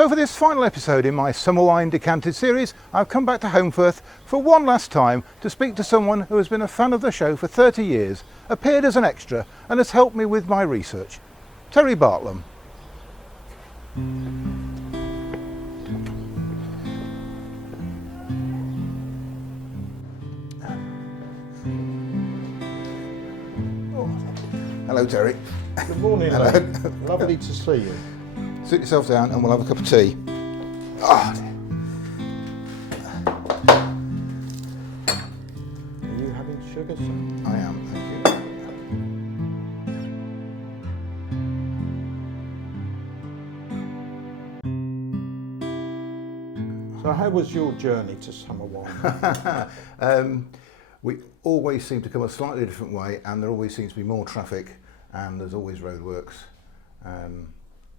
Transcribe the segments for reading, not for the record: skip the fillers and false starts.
So for this final episode in my Summer Wine Decanted series, I've come back to Holmfirth for one last time to speak to someone who has been a fan of the show for 30 years, appeared as an extra and has helped me with my research. Terry Bartlam. Hello Terry. Good morning, Leigh. Lovely to see you. Sit yourself down and we'll have a cup of tea. Are you having sugar, sir? I am, thank So how was your journey to summer wine? We always seem to come a slightly different way, and there always seems to be more traffic and there's always roadworks.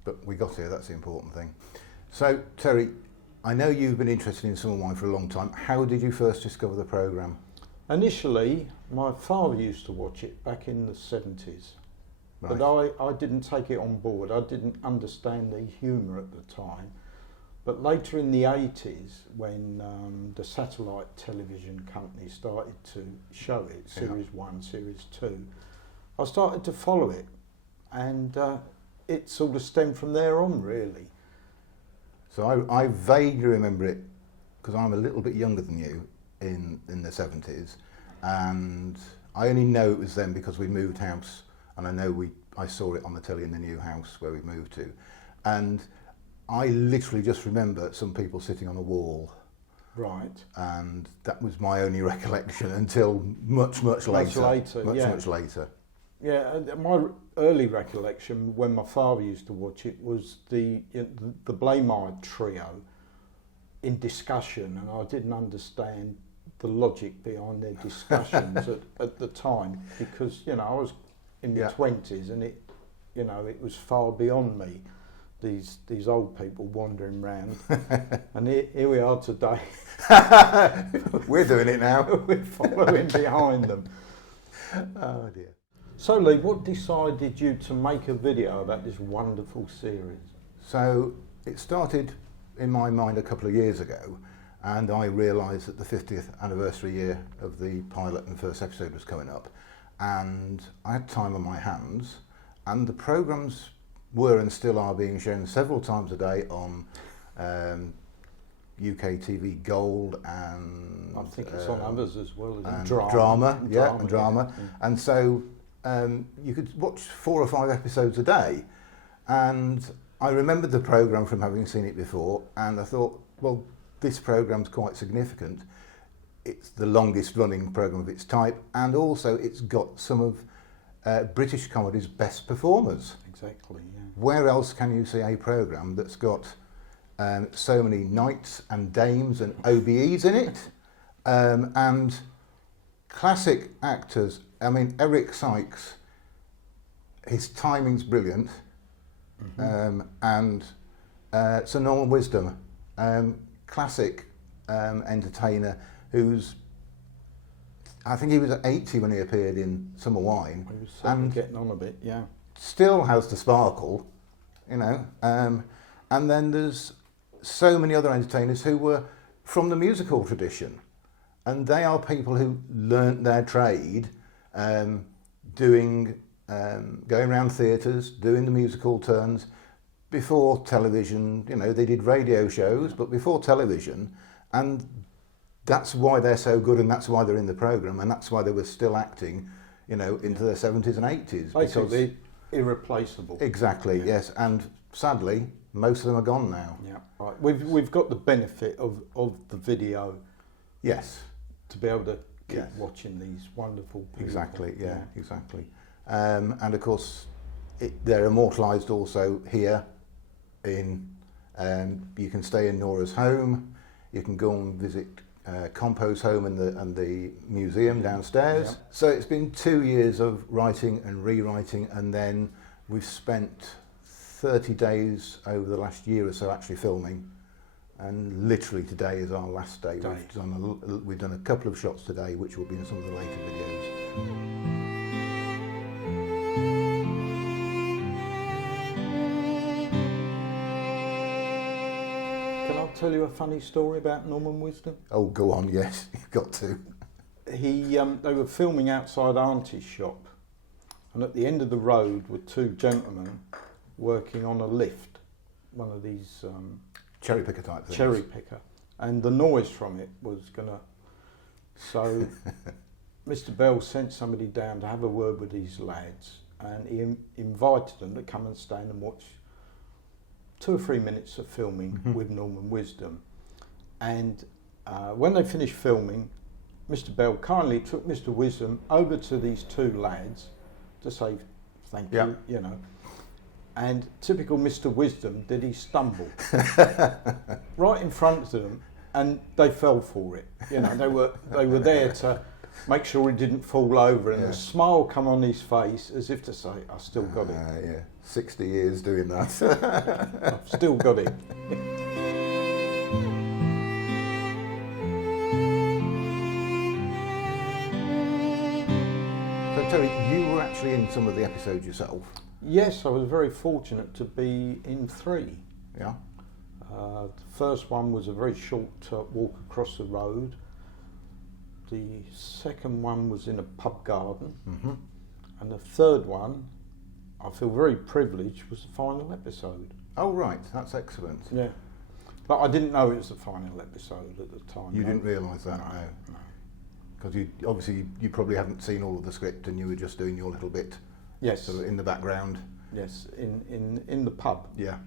But we got here, that's the important thing. So Terry, I know you've been interested in summer wine for a long time. How did you first discover the programme? Initially, my father used to watch it back in the 70s. Right. But I didn't take it on board. I didn't understand the humour at the time. But later in the 80s, when the satellite television company started to show it, Series 1, Series 2, I started to follow it. And it sort of stemmed from there on, really. So I vaguely remember it because I'm a little bit younger than you in the 70s, and I only know it was then because we moved house, and I saw it on the telly in the new house where we moved to, and I literally just remember some people sitting on a wall. Right. And that was my only recollection until much later. Much later. Yeah, my early recollection when my father used to watch it was the Blame-Eyed trio in discussion, and I didn't understand the logic behind their discussions at the time, because I was in my 20s and it was far beyond me. These old people wandering around, and here we are today. We're doing it now. We're following behind them. Oh dear. So Leigh, what decided you to make a video about this wonderful series? So it started in my mind a couple of years ago, and I realised that the 50th anniversary year of the pilot and first episode was coming up, and I had time on my hands, and the programmes were and still are being shown several times a day on UK TV Gold, and I think it's on others as well, and drama. Drama. And so you could watch 4 or 5 episodes a day, and I remembered the programme from having seen it before, and I thought, well, this programme's quite significant. It's the longest running programme of its type, and also it's got some of British comedy's best performers. Exactly, yeah. Where else can you see a programme that's got so many knights and dames and OBEs in it, and classic actors? I mean, Eric Sykes, his timing's brilliant, and Sir Norman Wisdom, classic entertainer who's, I think he was at 80 when he appeared in Summer Wine. He was certainly getting on a bit, yeah. Still has the sparkle, and then there's so many other entertainers who were from the musical tradition, and they are people who learnt their trade going around theatres, doing the musical turns before television. They did radio shows, but before television, and that's why they're so good, and that's why they're in the programme, and that's why they were still acting, into their 70s and 80s. Basically, irreplaceable. Exactly, yes, and sadly, most of them are gone now. Yeah, right. We've got the benefit of the video. Yes. To be able to keep watching these wonderful people. Exactly, exactly. And of course, they're immortalised also here in, you can stay in Nora's home, you can go and visit Compo's home and the museum downstairs. Yeah. So it's been 2 years of writing and rewriting, and then we've spent 30 days over the last year or so actually filming, and literally today is our last day. We've done a couple of shots today, which will be in some of the later videos. tell you a funny story about Norman Wisdom? Oh, go on, yes, you've got to. They were filming outside Auntie's shop, and at the end of the road were two gentlemen working on a lift, one of these Cherry picker type things. cherry picker, and the noise from it was gonna. So Mr. Bell sent somebody down to have a word with these lads, and he invited them to come and stand and watch 2 or 3 minutes of filming with Norman Wisdom. And when they finished filming, Mr. Bell kindly took Mr. Wisdom over to these two lads to say thank you, you know. And typical Mr. Wisdom, did he stumble right in front of them, and they fell for it. You know, they were there to make sure he didn't fall over, and a smile come on his face as if to say, I still got it. Yeah, 60 years doing that. I've still got it. So Terry, you were actually in some of the episodes yourself. Yes, I was very fortunate to be in 3. Yeah. The first one was a very short walk across the road. The second one was in a pub garden. And the third one, I feel very privileged, was the final episode. Oh right, that's excellent. Yeah. But I didn't know it was the final episode at the time. You didn't realise that, no. Because you probably hadn't seen all of the script and you were just doing your little bit. Yes. Sort of in the background. Yes, in the pub. Yeah.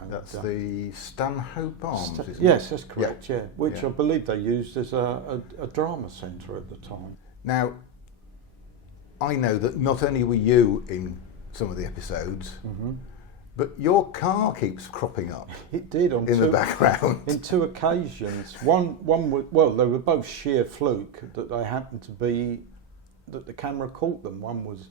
And that's the Stanhope Arms, isn't it? Yes, that's correct, yeah. Which Yeah. I believe they used as a drama centre at the time. Now, I know that not only were you in some of the episodes, but your car keeps cropping up. It did on in the background. In 2 occasions. One they were both sheer fluke that they happened to be, that the camera caught them. One was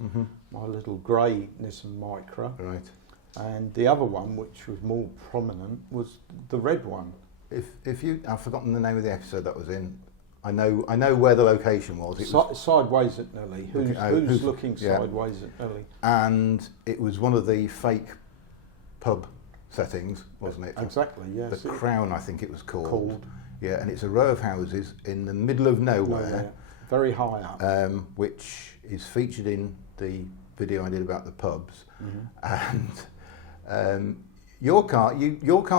my little grey Nissan Micra. Right. And the other one, which was more prominent, was the red one. If you, I've forgotten the name of the episode that was in. I know where the location was. It was Sideways at Nelly. Who's looking sideways at Nelly? And it was one of the fake pub settings, wasn't it? Exactly. Yes. The Crown, I think it was called. Yeah, and it's a row of houses in the middle of nowhere. Very high up. Which is featured in the video I did about the pubs, and your car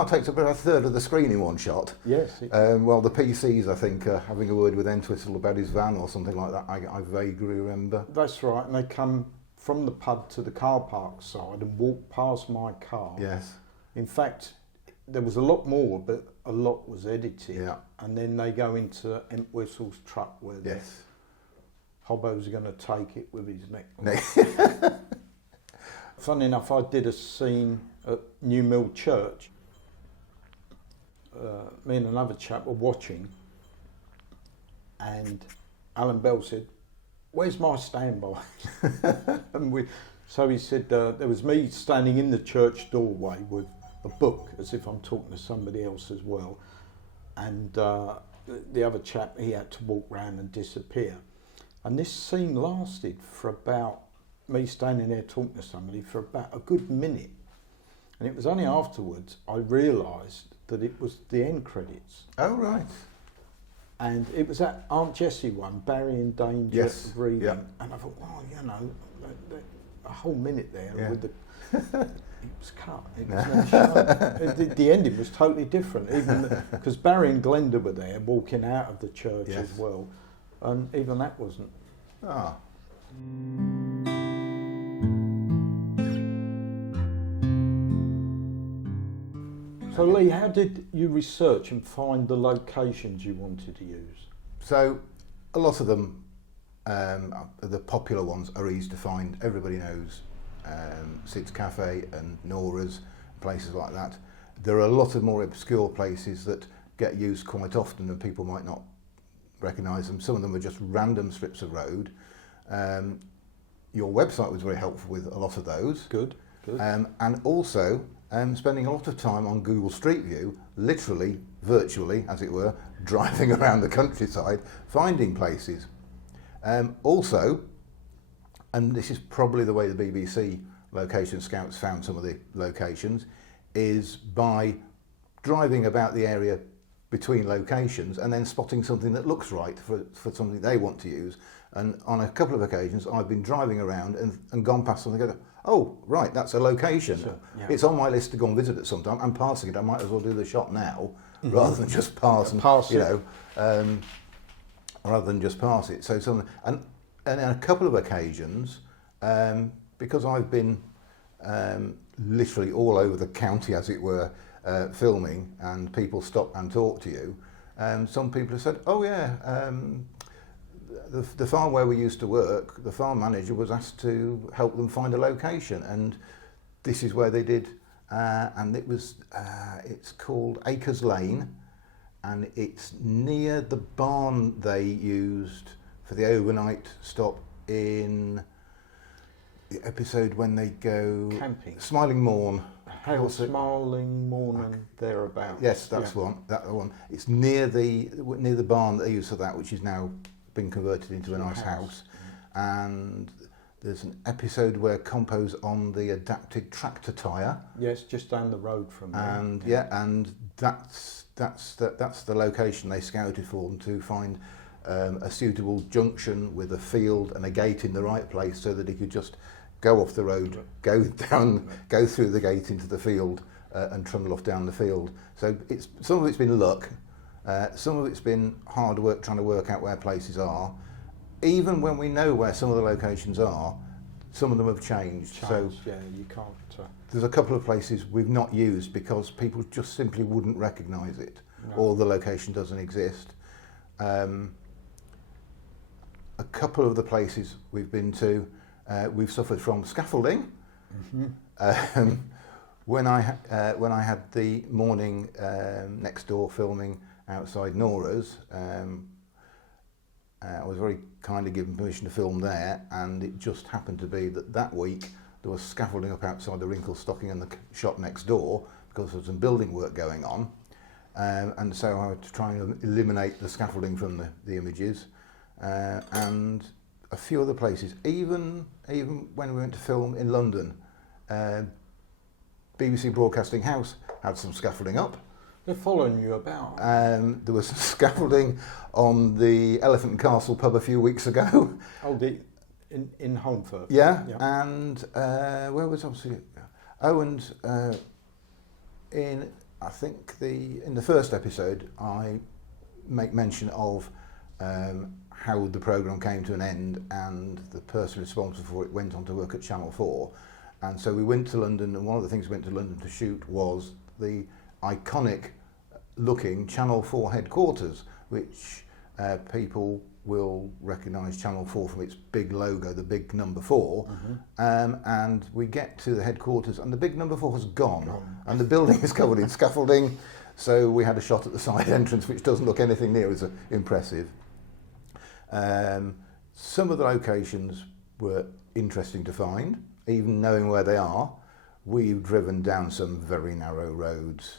takes up about a third of the screen in one shot. Yes. Well, the PCs, I think, are having a word with Entwistle about his van or something like that. I vaguely remember. That's right, and they come from the pub to the car park side and walk past my car. Yes. In fact, there was a lot more, but a lot was edited. Yeah. And then they go into Entwistle's truck where the hobbo's going to take it with his neck. Funny enough, I did a scene at New Mill Church. Me and another chap were watching, and Alan Bell said, "Where's my standby?" And so he said, there was me standing in the church doorway with a book, as if I'm talking to somebody else as well, and the other chap, he had to walk round and disappear. And this scene lasted for about, me standing there talking to somebody for about a good minute. And it was only afterwards I realised that it was the end credits. Oh, right. And it was that Aunt Jessie one, Barry in Danger of Reading. Yeah. And I thought, well, you know, a whole minute there with the... It was cut. It was never shown. The ending was totally different, even because Barry and Glenda were there walking out of the church as well. And even that wasn't. Ah. So Leigh, how did you research and find the locations you wanted to use? So a lot of them, the popular ones, are easy to find. Everybody knows Sid's Cafe and Nora's, places like that. There are a lot of more obscure places that get used quite often and people might not recognise them. Some of them are just random strips of road. Your website was very helpful with a lot of those. Good. And also spending a lot of time on Google Street View, literally, virtually, as it were, driving around the countryside, finding places. Also, and this is probably the way the BBC location scouts found some of the locations, is by driving about the area between locations and then spotting something that looks right for something they want to use. And on a couple of occasions, I've been driving around and gone past something and go, oh, right, that's a location. Sure, yeah. It's on my list to go and visit at some time. I'm passing it. I might as well do the shot now rather than just pass and, rather than just pass it. So something, and on a couple of occasions, because I've been literally all over the county, as it were, filming, and people stop and talk to you, some people have said, oh yeah, the farm where we used to work, the farm manager was asked to help them find a location, and this is where they did, and it was, it's called Acres Lane, and it's near the barn they used for the overnight stop in the episode when they go camping. Smiling Morn. Hail Smiling Morn and thereabout. Yes, that's one. That one. It's near the barn that they used for that, which is now been converted into a nice house. And there's an episode where Compo's on the adapted tractor tyre. Yes, just down the road from there. And and that's the location they scouted for them, to find a suitable junction with a field and a gate in the right place, so that he could just go off the road, go through the gate into the field, and trundle off down the field. So some of it's been luck, some of it's been hard work trying to work out where places are. Even when we know where some of the locations are, some of them have changed. So yeah, you can't. There's a couple of places we've not used because people just simply wouldn't recognise it, or the location doesn't exist. A couple of the places we've been to, we've suffered from scaffolding. When I had the morning next door filming outside Nora's, I was very kindly given permission to film there, and it just happened to be that week there was scaffolding up outside the Wrinkled Stocking and the shop next door because there was some building work going on, and so I had to try and eliminate the scaffolding from the images, and a few other places. Even when we went to film in London, BBC Broadcasting House had some scaffolding up. They're following you about. There was some scaffolding on the Elephant and Castle pub a few weeks ago. Oh, in Holmfirth. Yeah, and where was obviously? Oh, and in the first episode, I make mention of how the programme came to an end, and the person responsible for it went on to work at Channel 4. And so we went to London, and one of the things we went to London to shoot was the iconic looking Channel 4 headquarters, which people will recognise Channel 4 from its big logo, the big number 4. And we get to the headquarters and the big number 4 has gone. And the building is covered in scaffolding, so we had a shot at the side entrance which doesn't look anything near as impressive. Some of the locations were interesting to find, even knowing where they are. We've driven down some very narrow roads.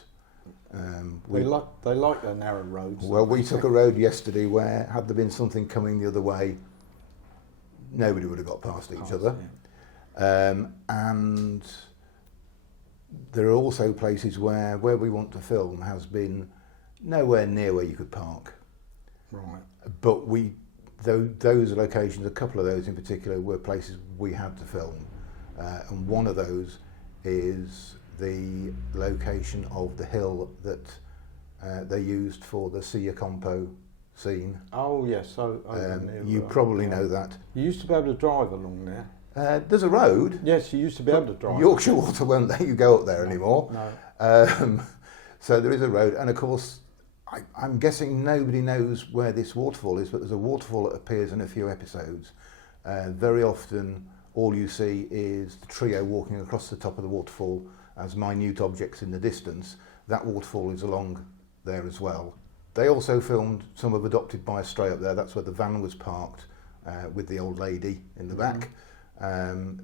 They like their narrow roads. Well, we took a road yesterday where, had there been something coming the other way, nobody would have got past each other. Yeah. And there are also places where we want to film has been nowhere near where you could park. Right. But those locations, a couple of those in particular, were places we had to film. And one of those is the location of the hill that they used for the See Your Compo scene. Oh yes, you probably know that. You used to be able to drive along there. There's a road. Yes, you used to be able to drive. Yorkshire Water won't let you go up there anymore. No. So there is a road, and of course I'm guessing nobody knows where this waterfall is, but there's a waterfall that appears in a few episodes. Very often all you see is the trio walking across the top of the waterfall as minute objects in the distance. That waterfall is along there as well. They also filmed some of Adopted by a Stray up there. That's where the van was parked with the old lady in the back.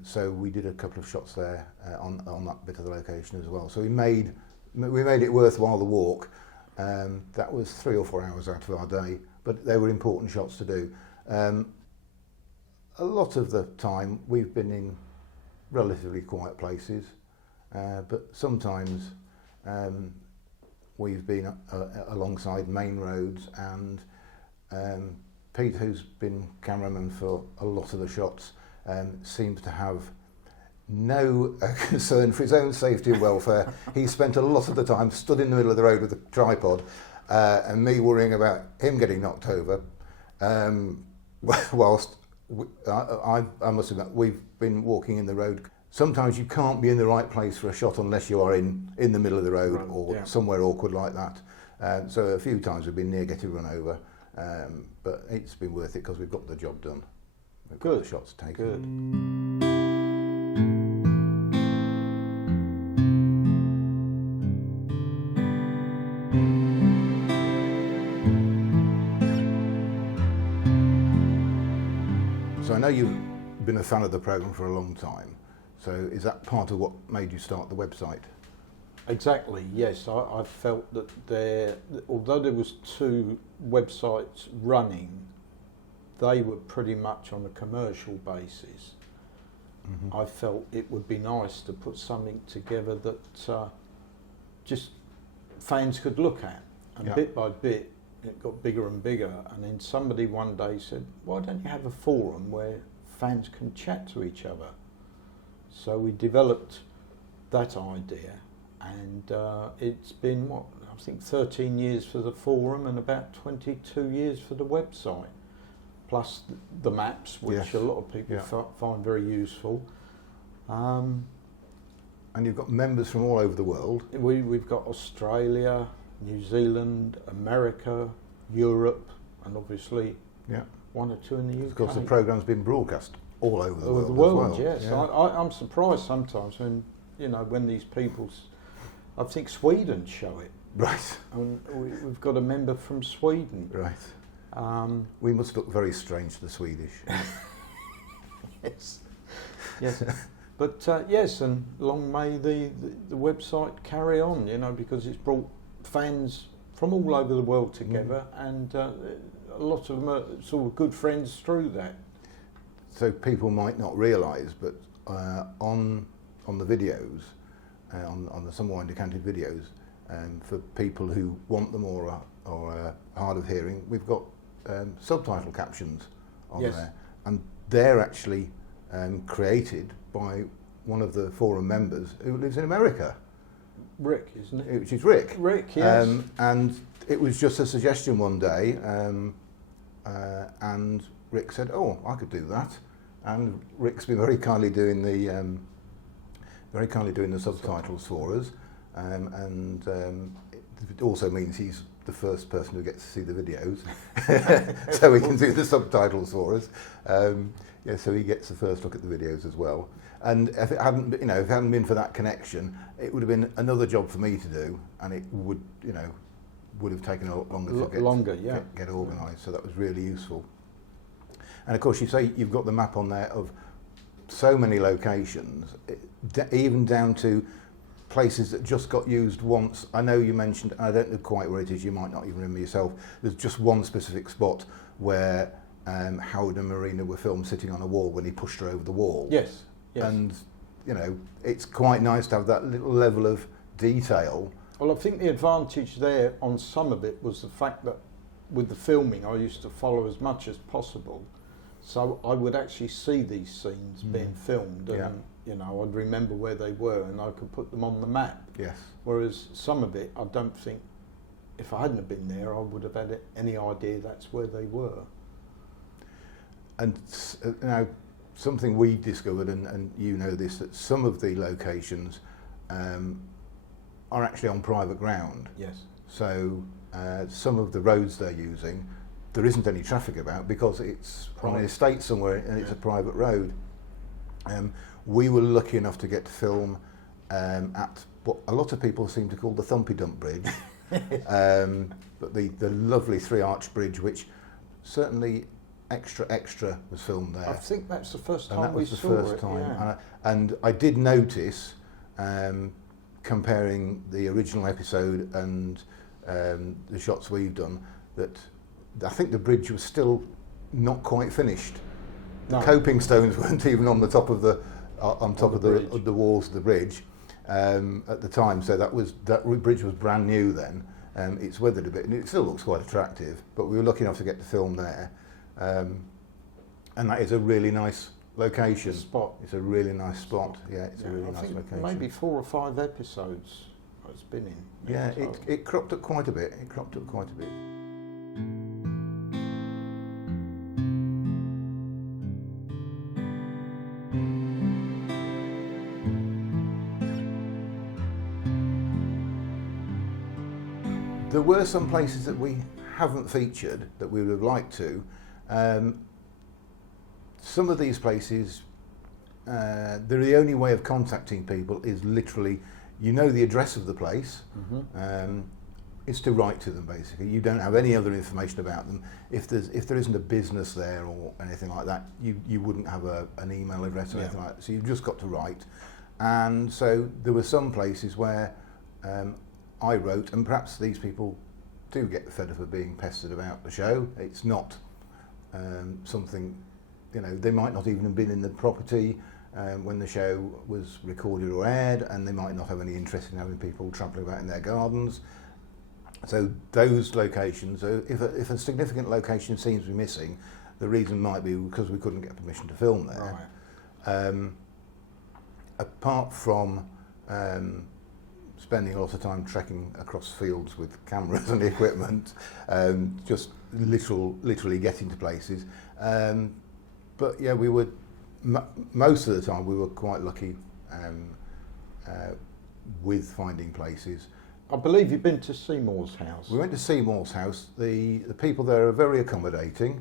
So we did a couple of shots there on that bit of the location as well. So we made it worthwhile, the walk. That was 3 or 4 hours out of our day, but they were important shots to do. A lot of the time we've been in relatively quiet places, but sometimes we've been alongside main roads, and Pete, who's been cameraman for a lot of the shots, seems to have no concern for his own safety and welfare. He spent a lot of the time stood in the middle of the road with a tripod, and me worrying about him getting knocked over, whilst I must admit, we've been walking in the road. Sometimes you can't be in the right place for a shot unless you are in the middle of the road, right, or somewhere awkward like that. So a few times we've been near getting run over, but it's been worth it because we've got the job done. We've got the shots taken. Good. So I know you've been a fan of the programme for a long time. So is that part of what made you start the website? Exactly, yes. I felt that although there was 2 websites running, they were pretty much on a commercial basis. Mm-hmm. I felt it would be nice to put something together that just fans could look at. And bit by bit, it got bigger and bigger. And then somebody one day said, why don't you have a forum where fans can chat to each other? So we developed that idea, and it's been, I think 13 years for the forum and about 22 years for the website, plus the maps, which a lot of people find very useful. And you've got members from all over the world. We've got Australia, New Zealand, America, Europe, and obviously 1 or 2 in the UK. Of course, the programme's been broadcast all over the world. The world, as well. yes. Yeah. I'm surprised sometimes when these people, I think Sweden show it. Right. And we've got a member from Sweden. Right. We must look very strange to the Swedish. Yes. Yes. But yes, and long may the website carry on, because it's brought fans from all over the world together, and a lot of them are sort of good friends through that. So people might not realise, but on the videos, on the some Wine Decanted videos, for people who want them or are hard of hearing, we've got subtitle captions on there, and they're actually created by one of the forum members who lives in America. Rick, isn't it? Which is Rick. Rick, yes. And it was just a suggestion one day, and Rick said, "Oh, I could do that," and Rick's been very kindly doing the subtitles for us, and it also means he's the first person who gets to see the videos, so he can do the subtitles for us. So he gets the first look at the videos as well. And if it hadn't been for that connection, it would have been another job for me to do, and it would have taken a lot longer to get organised. So that was really useful. And of course, you say you've got the map on there of so many locations, even down to places that just got used once. I know you mentioned, I don't know quite where it is, you might not even remember yourself, there's just one specific spot where Howard and Marina were filmed sitting on a wall when he pushed her over the wall. Yes. And, it's quite nice to have that little level of detail. Well, I think the advantage there on some of it was the fact that with the filming, I used to follow as much as possible. So I would actually see these scenes being filmed, and I'd remember where they were, and I could put them on the map. Yes. Whereas some of it, I don't think, if I hadn't have been there, I would have had any idea that's where they were. And now, something we discovered, and you know this, that some of the locations are actually on private ground. Yes. So some of the roads they're using, there isn't any traffic about because it's on an estate somewhere and it's a private road. We were lucky enough to get to film at what a lot of people seem to call the Thumpy Dump Bridge, but the lovely 3-arch bridge, which certainly extra was filmed there. I think that's the first time and that was we the saw first it. time. Yeah. And I did notice, comparing the original episode and the shots we've done, that I think the bridge was still not quite finished. No. The coping stones weren't even on the top of the the walls of the bridge, at the time. So that bridge was brand new then. It's weathered a bit, and it still looks quite attractive. But we were lucky enough to get to film there, and that is a really nice location. Spot. It's a really nice spot. Yeah, it's a really I nice think location. maybe 4 or 5 episodes it's been in. Yeah, So- it cropped up quite a bit. It cropped up quite a bit. There were some places that we haven't featured that we would have liked to. Some of these places, the only way of contacting people is literally, you know the address of the place, is to write to them basically. You don't have any other information about them. If there isn't a business there or anything like that, you wouldn't have an email address or anything like that. So you've just got to write. And so there were some places where I wrote, and perhaps these people do get fed up of being pestered about the show. It's not something, you know, they might not even have been in the property when the show was recorded or aired, and they might not have any interest in having people trampling about in their gardens. So those locations, if a significant location seems to be missing, the reason might be because we couldn't get permission to film there. Right. Apart from spending a lot of time trekking across fields with cameras and equipment, just literally getting to places. But yeah, we were most of the time we were quite lucky with finding places. I believe you've been to Seymour's house. We went to Seymour's house. The people there are very accommodating.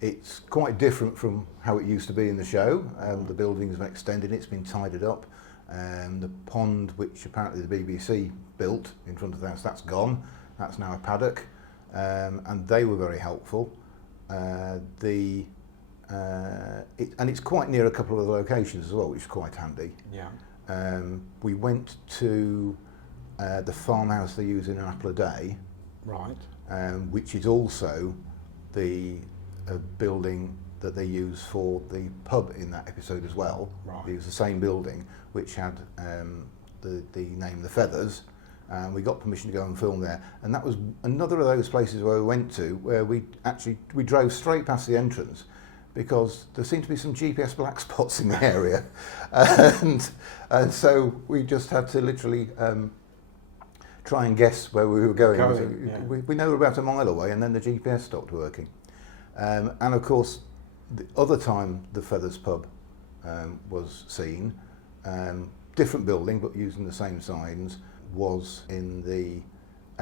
It's quite different from how it used to be in the show. The building's been extended, it's been tidied up. The pond, which apparently the BBC built in front of the house, that's gone. That's now a paddock, and they were very helpful. And it's quite near a couple of other locations as well, which is quite handy. Yeah. We went to the farmhouse they use in an apple a day, Right. which is also the building that they use for the pub in that episode as well. Right. They use the same building, which had the name The Feathers, and we got permission to go and film there. And that was another of those places where we went to, where we drove straight past the entrance, because there seemed to be some GPS black spots in the area, and so we just had to literally try and guess where we were going. We know we're about a mile away, and then the GPS stopped working. And of course, the other time the Feathers pub was seen, different building but using the same signs, was in the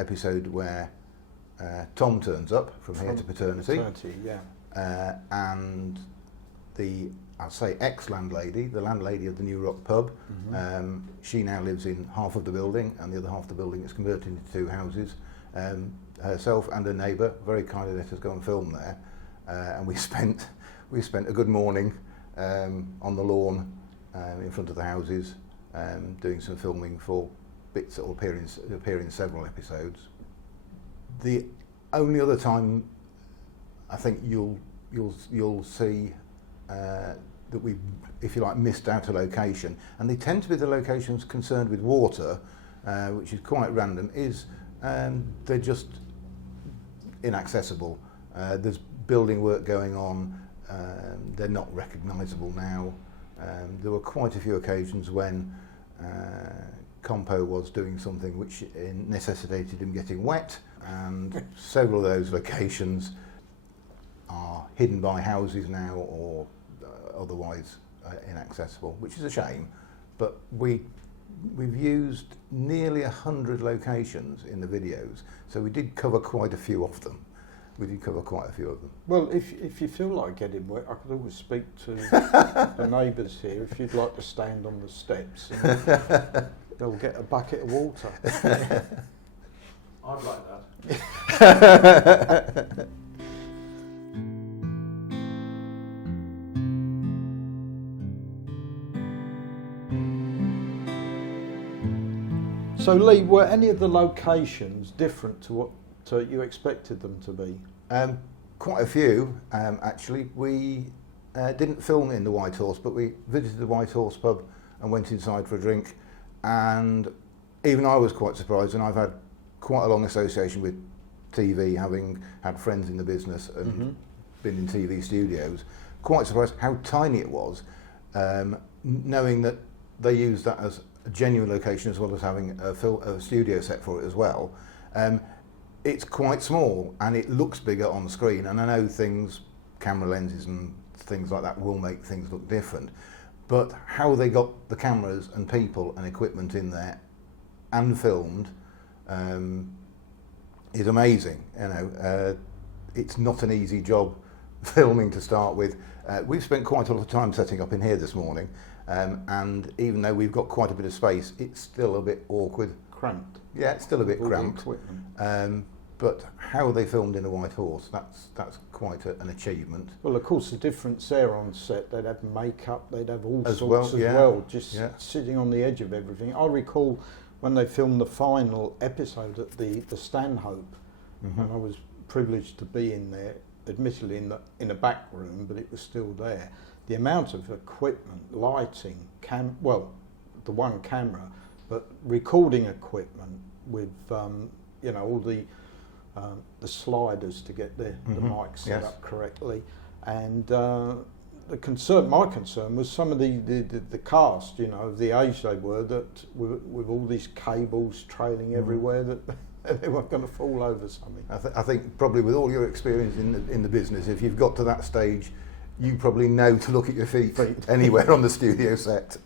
episode where Tom turns up from Here to Paternity. Yeah. And the, I'll say, ex-landlady, the landlady of the New Rock pub, she now lives in half of the building, and the other half of the building is converted into 2 houses. Herself and her neighbour very kindly let us go and film there, and we spent a good morning on the lawn in front of the houses, doing some filming for bits that will appear in several episodes. The only other time I think you'll see that we, if you like, missed out a location, and they tend to be the locations concerned with water, which is quite random, is they're just inaccessible. There's building work going on, they're not recognisable now. There were quite a few occasions when Compo was doing something which necessitated him getting wet, and several of those locations are hidden by houses now or otherwise inaccessible, which is a shame. But we've used nearly 100 locations in the videos, so we did cover quite a few of them. Well, if you feel like getting wet, I could always speak to the neighbours here if you'd like to stand on the steps and they'll get a bucket of water. I'd like that. So Leigh, were any of the locations different to what you expected them to be? Quite a few, actually. We didn't film in the White Horse, but we visited the White Horse pub and went inside for a drink. And even I was quite surprised, and I've had quite a long association with TV, having had friends in the business and been in TV studios. Quite surprised how tiny it was, knowing that they use that as a genuine location as well as having a studio set for it as well. It's quite small and it looks bigger on screen, and I know camera lenses and things like that will make things look different, but how they got the cameras and people and equipment in there and filmed is amazing. It's not an easy job filming to start with. We've spent quite a lot of time setting up in here this morning, and even though we've got quite a bit of space, it's still a bit awkward. Cramped. Yeah, it's still a bit cramped. Equipment. But how they filmed in a White Horse, that's quite an achievement. Well, of course, the difference there on set, they'd have makeup, they'd have all As sorts well, as well, just sitting on the edge of everything. I recall when they filmed the final episode at the Stanhope, and I was privileged to be in there, admittedly in a back room, but it was still there. The amount of equipment, lighting, the one camera, but recording equipment with all the sliders to get the mic set up correctly, and my concern was some of the cast, of the age they were, that with all these cables trailing everywhere, that they weren't going to fall over something. I think probably with all your experience in the business, if you've got to that stage, you probably know to look at your feet anywhere on the studio set.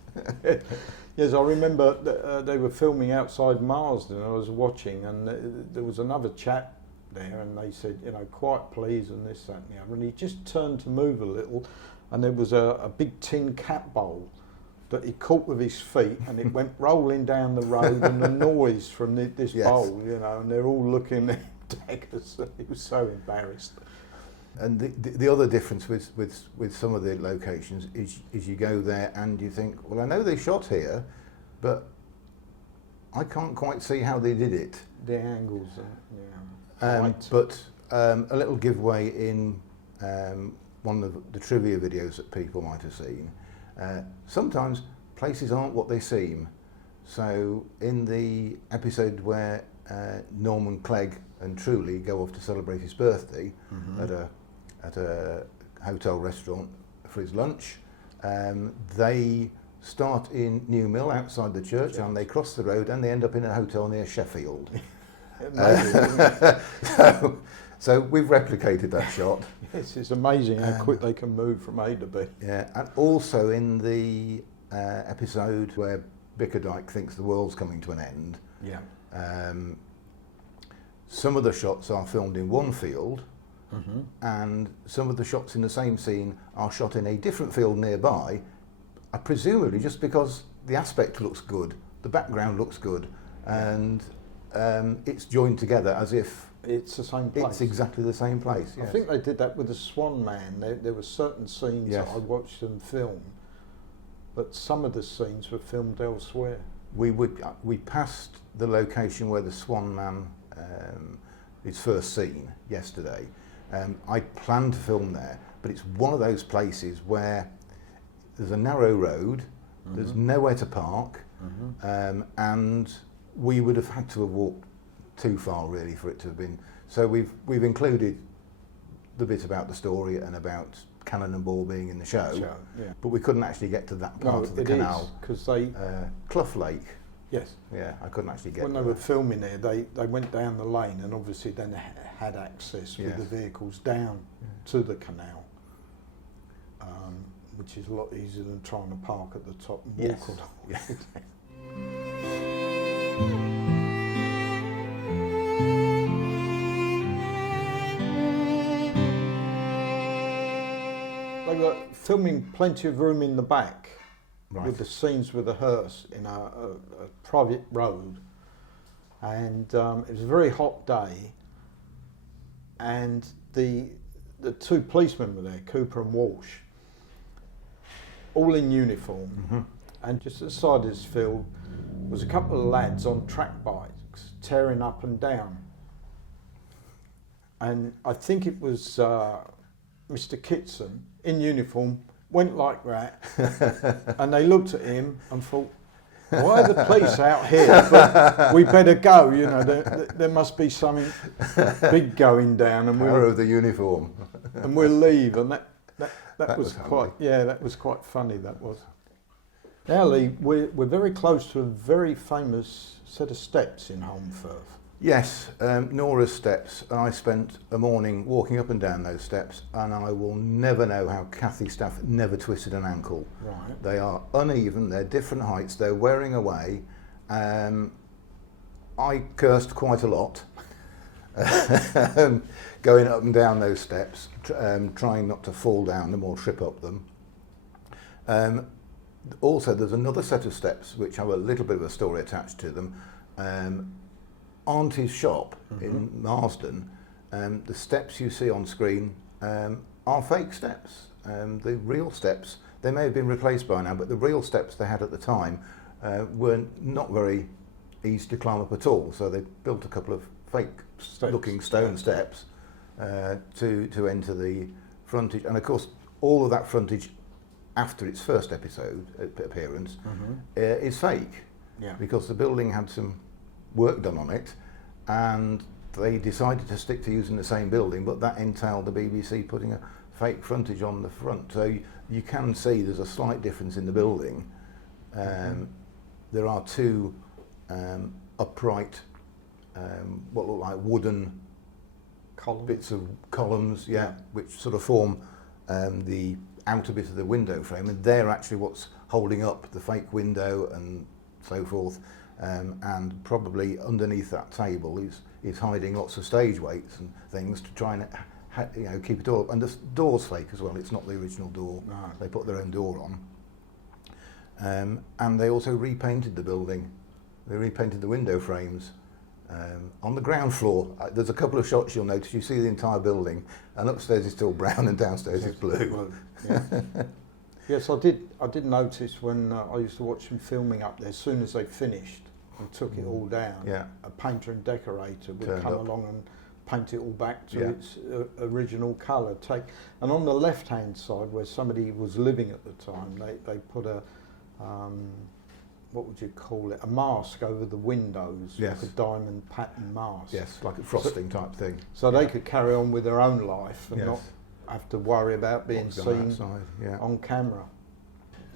Yes, I remember they were filming outside Marsden. I was watching, and there was another chap there, and they said, quiet please, and this, that, and the other. And he just turned to move a little, and there was a big tin cat bowl that he caught with his feet, and it went rolling down the road, and the noise from this bowl, and they're all looking at daggers. He was so embarrassed. And the other difference with some of the locations is you go there and you think, well, I know they shot here, but I can't quite see how they did it. The angles, but a little giveaway in one of the trivia videos that people might have seen. Sometimes places aren't what they seem. So in the episode where Norman Clegg and Truly go off to celebrate his birthday at a hotel restaurant for his lunch, they start in New Mill outside the church, and they cross the road and they end up in a hotel near Sheffield. So we've replicated that shot. Yes, it's amazing how quick they can move from A to B. Yeah, and also in the episode where Bickerdike thinks the world's coming to an end, some of the shots are filmed in one field, and some of the shots in the same scene are shot in a different field nearby, presumably just because the aspect looks good, the background looks good, and it's joined together as if it's the same place. It's exactly the same place. Yes. I think they did that with the Swan Man. There were certain scenes that I watched them film, but some of the scenes were filmed elsewhere. We passed the location where the Swan Man is first seen yesterday. I planned to film there, but it's one of those places where there's a narrow road, there's nowhere to park, and we would have had to have walked too far really for it to have been. So we've included the bit about the story and about Cannon and Ball being in the show, but we couldn't actually get to that part of the canal. Because they Clough Lake. Yes. Yeah, I couldn't actually get. When they were filming there, they went down the lane, and obviously then they had access with the vehicles down to the canal, which is a lot easier than trying to park at the top and walk along. Yes. They were filming Plenty of Room in the back. Right. With the scenes with the hearse in a private road, and it was a very hot day, and the two policemen were there, Cooper and Walsh, all in uniform, and just at the side of this field was a couple of lads on track bikes tearing up and down, and I think it was Mr. Kitson in uniform went like that, and they looked at him and thought, why are the police out here? But we better go, you know, there must be something big going down, and Power of the uniform. and we'll leave. And that was quite, handy. yeah, that was quite funny, that was. Now, Leigh, we're very close to a very famous set of steps in Holmfirth. Yes, Nora's steps. I spent a morning walking up and down those steps, and I will never know how Kathy Staff never twisted an ankle. Right. They are uneven, they're different heights, they're wearing away. I cursed quite a lot going up and down those steps, trying not to fall down them or trip up them. Also, there's another set of steps which have a little bit of a story attached to them. Auntie's shop in Marsden, the steps you see on screen are fake steps. The real steps, they may have been replaced by now, but the real steps they had at the time were not very easy to climb up at all. So they built a couple of fake-looking stone steps to enter the frontage. And of course, all of that frontage after its first appearance is fake, because the building had some work done on it, and they decided to stick to using the same building, but that entailed the BBC putting a fake frontage on the front. So you can see there's a slight difference in the building. There are two upright, what look like wooden bits of columns, which sort of form the outer bit of the window frame, and they're actually what's holding up the fake window and so forth. And probably underneath that table is hiding lots of stage weights and things to try and keep it all up. And the door's fake as well. It's not the original door. No. They put their own door on. And they also repainted the building. They repainted the window frames. On the ground floor, there's a couple of shots you'll notice. You see the entire building, and upstairs is still brown and downstairs is blue. Yeah. Yes, I did notice when I used to watch them filming up there. As soon as they finished and took it all down, a painter and decorator would come along and paint it all back to its original colour. And on the left-hand side, where somebody was living at the time, they put a what would you call it? A mask over the windows, like a diamond pattern mask. Yes, like a frosting type thing. So they could carry on with their own life and not have to worry about being seen on camera.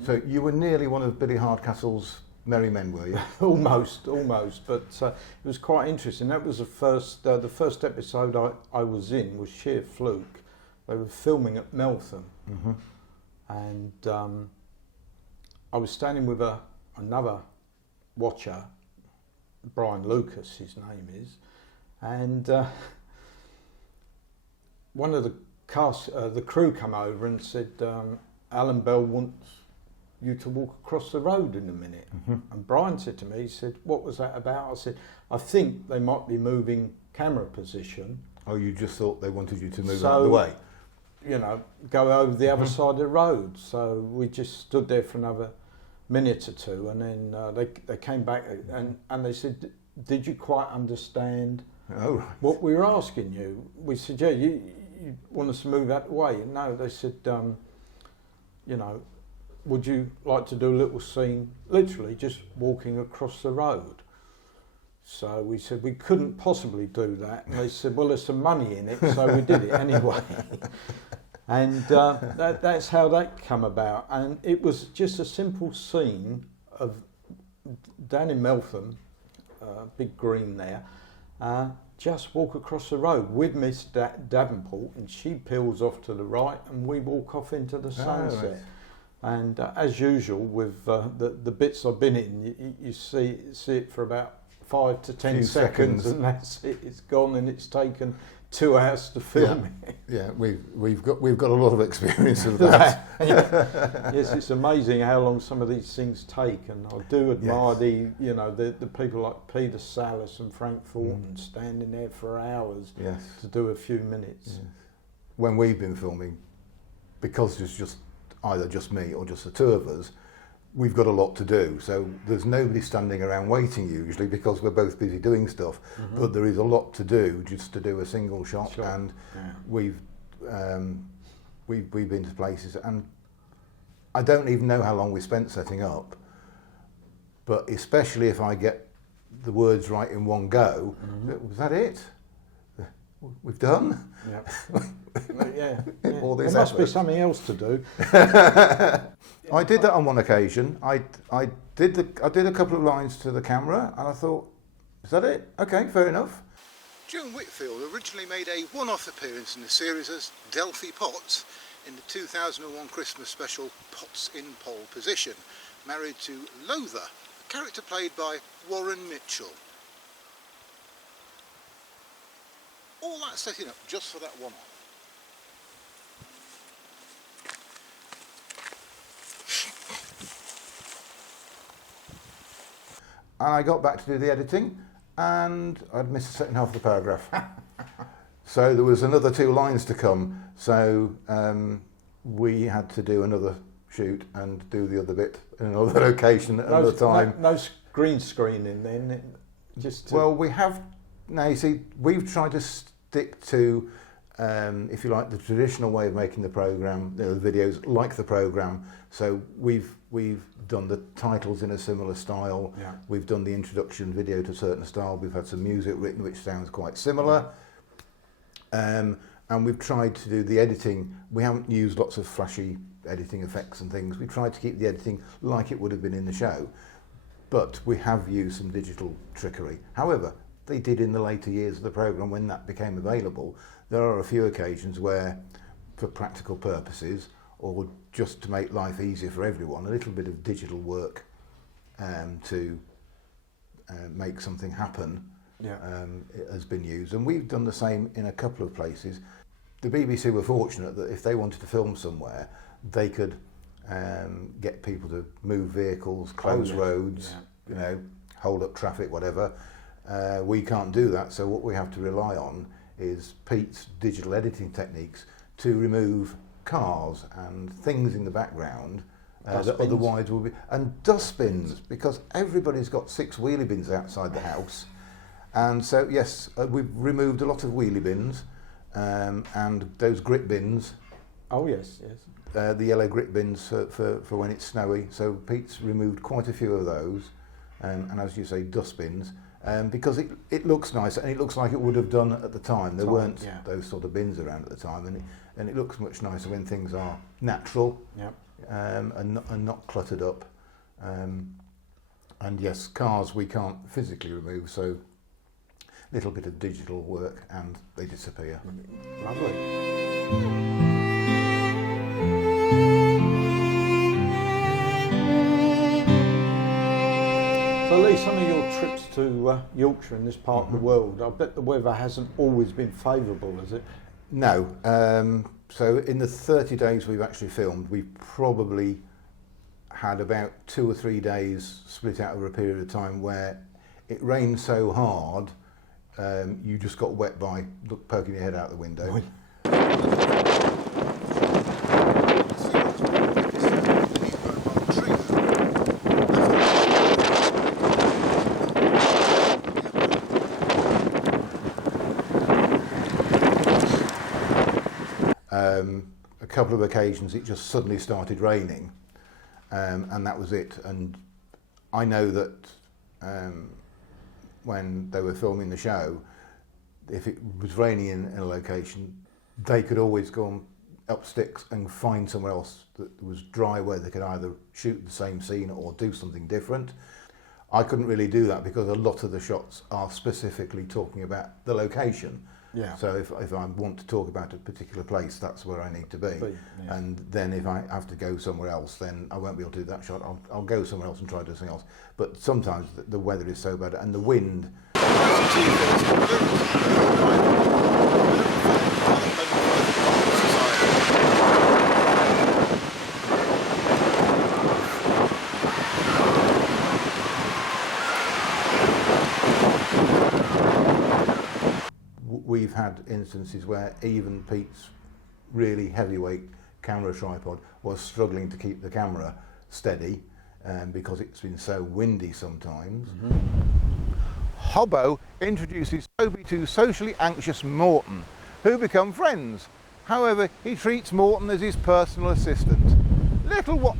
So you were nearly one of Billy Hardcastle's merry men, were you? almost, but it was quite interesting. That was the first episode I was in was sheer fluke. They were filming at Meltham, and I was standing with another watcher, Brian Lucas, his name is, and one of the crew come over and said, Alan Bell wants you to walk across the road in a minute. And Brian said to me, he said, what was that about? I said, I think they might be moving camera position. Oh, you just thought they wanted you to move out of the way? You know, go over the other side of the road. So we just stood there for another minute or two, and then they came back and they said, did you quite understand what we were asking you? We said, yeah, you want us to move out of the way? And no, they said, you know, would you like to do a little scene, literally just walking across the road? So we said we couldn't possibly do that, and they said, well, there's some money in it, so we did it anyway. And that's how that came about. And it was just a simple scene of down in Meltham, big green there, just walk across the road with Miss Davenport, and she peels off to the right and we walk off into the sunset. Right. And as usual with the bits I've been in, you see it for about 5 to 10 seconds and that's it, it's gone, and it's taken 2 hours to film it. Yeah, we've got a lot of experience of that. Yes, it's amazing how long some of these things take, and I do admire the people like Peter Sallis and Frank Thornton standing there for hours to do a few minutes. Yes. When we've been filming, because it's just either just me or just the two of us, we've got a lot to do, so there's nobody standing around waiting usually because we're both busy doing stuff, but there is a lot to do just to do a single shot. And we've been to places, and I don't even know how long we spent setting up, but especially if I get the words right in one go, was that it? We've done? Yep. yeah. All There this must be effort. something else to do. I did that on one occasion. I did a couple of lines to the camera, and I thought, is that it? Okay, fair enough. June Whitfield originally made a one-off appearance in the series as Delphi Potts in the 2001 Christmas special Potts in Pole Position, married to Lotha, a character played by Warren Mitchell. All that setting up just for that one-off. And I got back to do the editing, and I'd missed the second half of the paragraph. So there was another 2 lines to come, so we had to do another shoot and do the other bit in another location at another time. No green screening then? Well, we have, now you see, we've tried to stick to, if you like, the traditional way of making the programme, the videos like the programme. So we've done the titles in a similar style. Yeah. We've done the introduction video to a certain style. We've had some music written which sounds quite similar. And we've tried to do the editing. We haven't used lots of flashy editing effects and things. We tried to keep the editing like it would have been in the show. But we have used some digital trickery. However, they did in the later years of the programme when that became available. There are a few occasions where, for practical purposes, or just to make life easier for everyone, a little bit of digital work to make something happen it has been used. And we've done the same in a couple of places. The BBC were fortunate that if they wanted to film somewhere, they could get people to move vehicles, close roads, you know, hold up traffic, whatever. We can't do that, so what we have to rely on is Pete's digital editing techniques to remove cars and things in the background that otherwise would be, and dustbins, because everybody's got 6 wheelie bins outside the house, and so yes, we've removed a lot of wheelie bins and those grit bins. Oh yes. The yellow grit bins for when it's snowy. So Pete's removed quite a few of those, and as you say, dustbins. Because it looks nice, and it looks like it would have done at the time. There weren't those sort of bins around at the time, and it looks much nicer when things are natural and not cluttered up. And yes, cars we can't physically remove, so a little bit of digital work and they disappear. Lovely. So Leigh, some of your trips to Yorkshire in this part of the world, I bet the weather hasn't always been favourable, has it? No. So in the 30 days we've actually filmed, we've probably had about 2 or 3 days split out over a period of time where it rained so hard you just got wet by poking your head out the window. A couple of occasions it just suddenly started raining, and that was it. And I know that when they were filming the show, if it was raining in a location, they could always go up sticks and find somewhere else that was dry where they could either shoot the same scene or do something different. I couldn't really do that because a lot of the shots are specifically talking about the location. Yeah. So if I want to talk about a particular place, that's where I need to be. Yeah. And then if I have to go somewhere else, then I won't be able to do that shot. I'll go somewhere else and try to do something else. But sometimes the weather is so bad and the wind. We've had instances where even Pete's really heavyweight camera tripod was struggling to keep the camera steady because it's been so windy sometimes. Hobbo introduces Toby to socially anxious Morton, who become friends. However, he treats Morton as his personal assistant. Little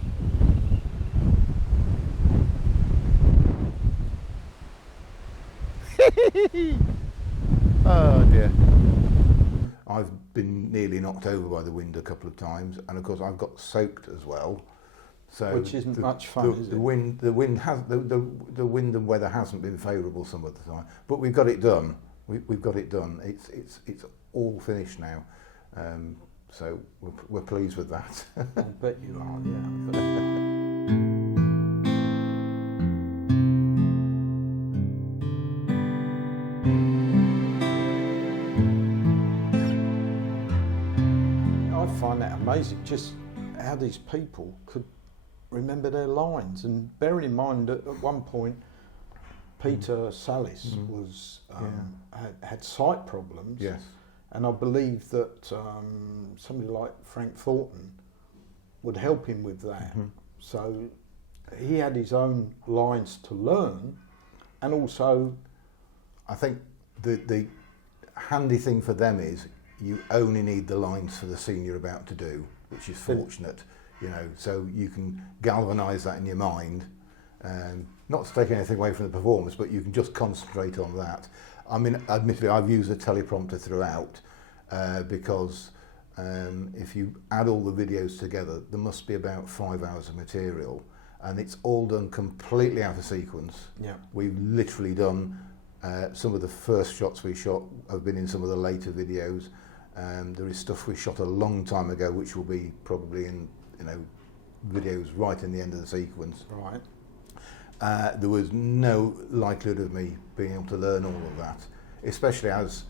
Oh dear. I've been nearly knocked over by the wind a couple of times, and of course I've got soaked as well. So which isn't much fun, is it? The wind and weather hasn't been favourable some of the time, but we've got it done. We've got it done. It's all finished now, so we're pleased with that. I bet you are, yeah. I find that amazing, just how these people could remember their lines, and bearing in mind that at one point Peter Salis was had sight problems. Yes. And I believe that somebody like Frank Thornton would help him with that. Mm-hmm. So he had his own lines to learn, and also I think the handy thing for them is you only need the lines for the scene you're about to do, which is fortunate, you know, so you can galvanise that in your mind. Not to take anything away from the performance, but you can just concentrate on that. I mean, admittedly, I've used a teleprompter throughout because if you add all the videos together, there must be about 5 hours of material, and it's all done completely out of sequence. Yeah. We've literally done some of the first shots we shot have been in some of the later videos. There is stuff we shot a long time ago, which will be probably in, you know, videos right in the end of the sequence. right. There was no likelihood of me being able to learn all of that, especially as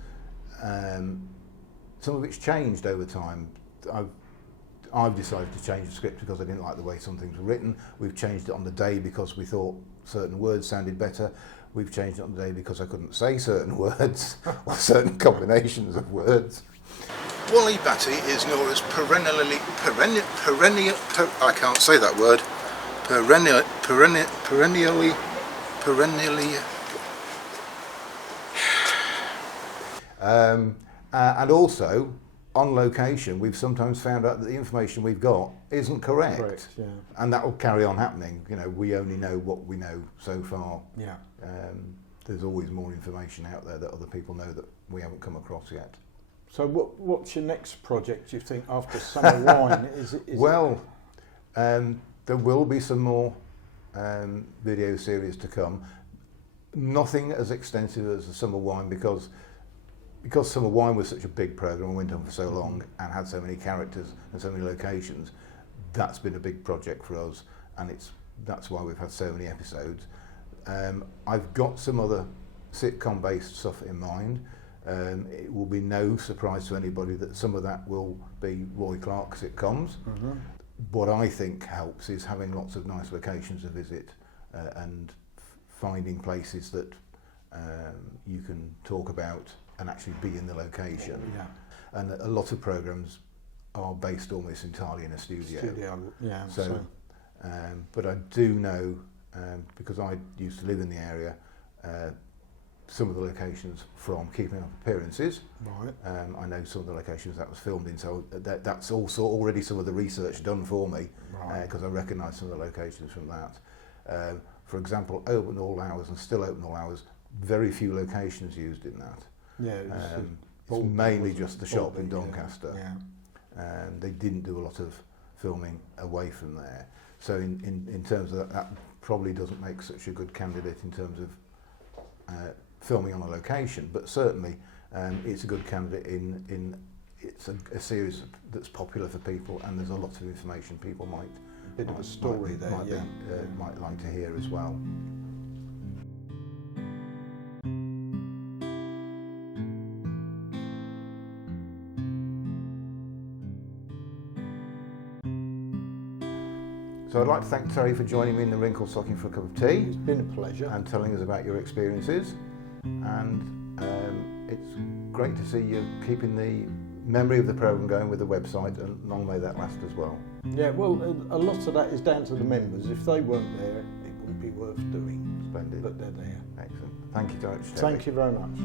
some of it's changed over time. I've decided to change the script because I didn't like the way some things were written. We've changed it on the day because we thought certain words sounded better. We've changed it on the day because I couldn't say certain words or certain combinations of words. Wally Batty is Nora's perennially, I can't say that word, perennially, and also on location we've sometimes found out that the information we've got isn't correct. Yeah. And that will carry on happening. You know, we only know what we know so far. Yeah. There's always more information out there that other people know that we haven't come across yet. So what's your next project, do you think, after Summer Wine? There will be some more video series to come. Nothing as extensive as the Summer Wine because Summer Wine was such a big programme and went on for so long and had so many characters and so many locations. That's been a big project for us, and that's why we've had so many episodes. I've got some other sitcom-based stuff in mind. It will be no surprise to anybody that some of that will be Roy Clark sitcoms. Mm-hmm. What I think helps is having lots of nice locations to visit and finding places that you can talk about and actually be in the location. Yeah. And a lot of programmes are based almost entirely in a studio. Yeah. But I do know, because I used to live in the area, some of the locations from Keeping Up Appearances. Right. I know some of the locations that was filmed in, so that's also already some of the research done for me, because I recognise some of the locations from that. For example, Open All Hours and Still Open All Hours, very few locations used in that. Yeah. It's mainly just the shop in yeah. Doncaster. Yeah. They didn't do a lot of filming away from there. So in terms of that probably doesn't make such a good candidate in terms of filming on a location, but certainly it's a good candidate in it's a series that's popular for people, and there's a lot of information people might like to hear as well. So I'd like to thank Terry for joining me in the Wrinkled Stocking for a cup of tea. It's been a pleasure. And telling us about your experiences. And it's great to see you keeping the memory of the programme going with the website, and long may that last as well. Yeah, well, a lot of that is down to the members. If they weren't there, it wouldn't be worth doing. Splendid. But they're there. Excellent. Thank you so much, Terry. Thank you very much.